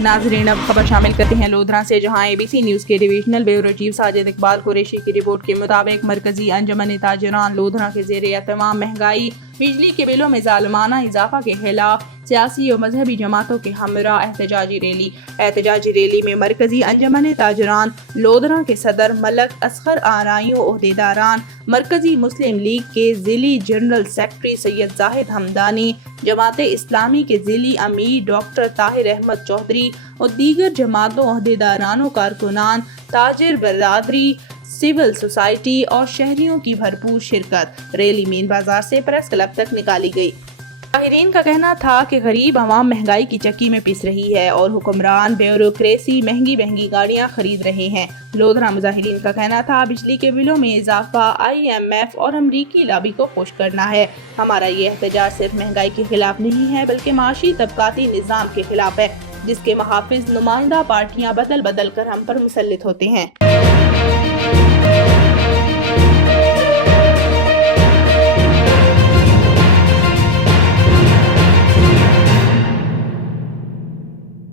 ناظرین اب خبر شامل کرتے ہیں لودھرا سے، جہاں ABC نیوز کے divisional bureau chief Sajid Iqbal Qureshi کی رپورٹ کے مطابق مرکزی انجمن تاجران لودھرا کے زیر اہتمام مہنگائی، بجلی کے بلوں میں ظالمانہ اضافہ کے خلاف سیاسی و مذہبی جماعتوں کے ہمراہ احتجاجی ریلی میں مرکزی انجمن تاجران لودھرا کے صدر ملک اصغر آرائیوں، عہدیداران مرکزی مسلم لیگ کے ضلعی جنرل سیکرٹری سید زاہد ہمدانی، جماعت اسلامی کے ضلعی امیر ڈاکٹر طاہر احمد چودھری اور دیگر جماعتوں، عہدیداران و کارکنان، تاجر برادری، سول سوسائٹی اور شہریوں کی بھرپور شرکت ریلی مین بازار سے پریس کلب تک نکالی گئی۔ مظاہرین کا کہنا تھا کہ غریب عوام مہنگائی کی چکی میں پس رہی ہے اور حکمران بیوروکریسی مہنگی گاڑیاں خرید رہے ہیں۔ لودھرا مظاہرین کا کہنا تھا بجلی کے بلوں میں اضافہ IMF اور امریکی لابی کو خوش کرنا ہے۔ ہمارا یہ احتجاج صرف مہنگائی کے خلاف نہیں ہے بلکہ معاشی طبقاتی نظام کے خلاف ہے، جس کے محافظ نمائندہ پارٹیاں بدل کر ہم پر مسلط ہوتے ہیں۔